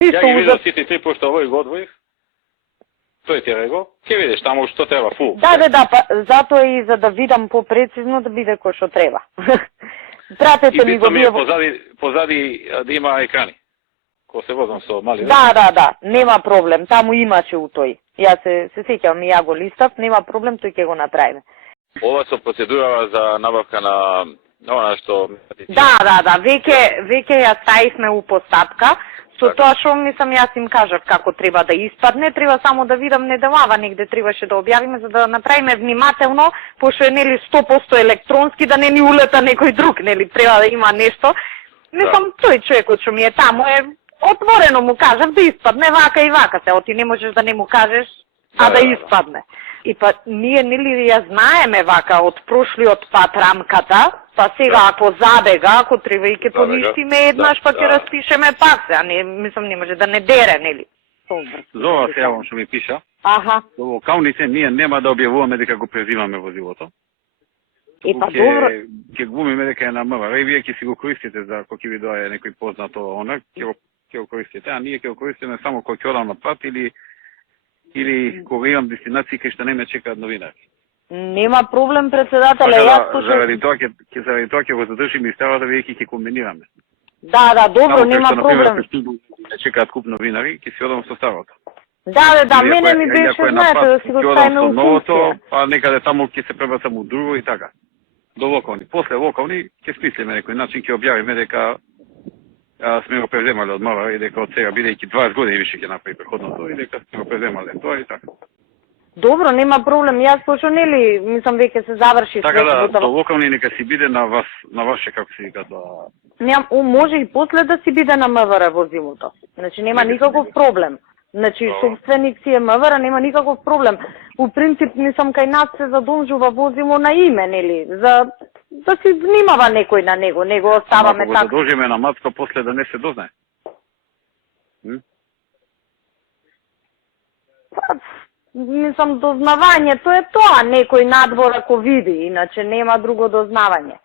Ја ги видел сите три пошто овој го одвоив. Тој ти рекол, ќе видиш таму што треба фул. Да, па затоа и за да видам попрецизно да биде кој што треба. Пратете ми го вие. Позади да има екрани. Ко се возам со мали. Да, нема проблем. Таму имаше у тој. Ја се сеќавам и ја го листав, нема проблем, тој ќе го направиме. Ова со процедурава за набавка на она што... Да, веќе ја ставивме у постапка. Со тоа што мислам јас им кажав како треба да испадне, треба само да видам недавава негде требаше да објавиме за да направиме внимателно, пошто е нели 100% електронски да не ни улета некој друг, нели треба да има нешто. Мислам тој човекот што ми е таму е отворено му кажав да испадне вака и вака се, оти не можеш да не му кажеш, а да испадне. И па ние нели ја знаеме вака од прошлиот пат рамката, па сега ако забега, ако треба и ќе поништиме еднаш, па ќе распишеме пак се, а не, мислам не може да не дере, нели? Зова се јавам што ми пиша. Аха. Во локалните ние нема да објавуваме дека го презимаме возилото. И па добро. Ќе глумиме дека е на МВР и вие ќе си го користите за кога ќе ви доаѓа некој познато она, ќе го користите, а ние ќе го користиме само кога ќе одам на пат или кога имам дестинации кај што не ме чекаат новинари. Нема проблем, председателе, јас слушам. Заради тоа ќе го задржиме и ставата веќе ќе комбинираме. Да, добро, нема проблем. Не чекаат куп новинари, ќе си одам со старото. Да, мене ми беше, знаете, да си го ставиме у функција. А некаде таму ќе се пребацам у друго и така. До локални. После локални ќе смислиме некој начин, ќе објавиме дека сме го преземале од МВР и дека од сега, бидејќи 20 години више ќе направи преходното и дека сме го преземале. Тоа и така. Добро, нема проблем. Јас пошто нели, мислам веќе се заврши. Така да, до локални нека си биде на вас, на ваше како се вика тоа. Може и после да си биде на МВР возилото. Значи нема никаков проблем. Значи собственик си е МВР, нема никаков проблем. У принцип, мислам, кај нас се задолжува возило на име, нели, за да си внимава некој на него, оставаме така. Ако го задолжиме на мацка, после да не се дознае. Мислам, дознавањето е тоа, некој надвор ако види, иначе нема друго дознавање.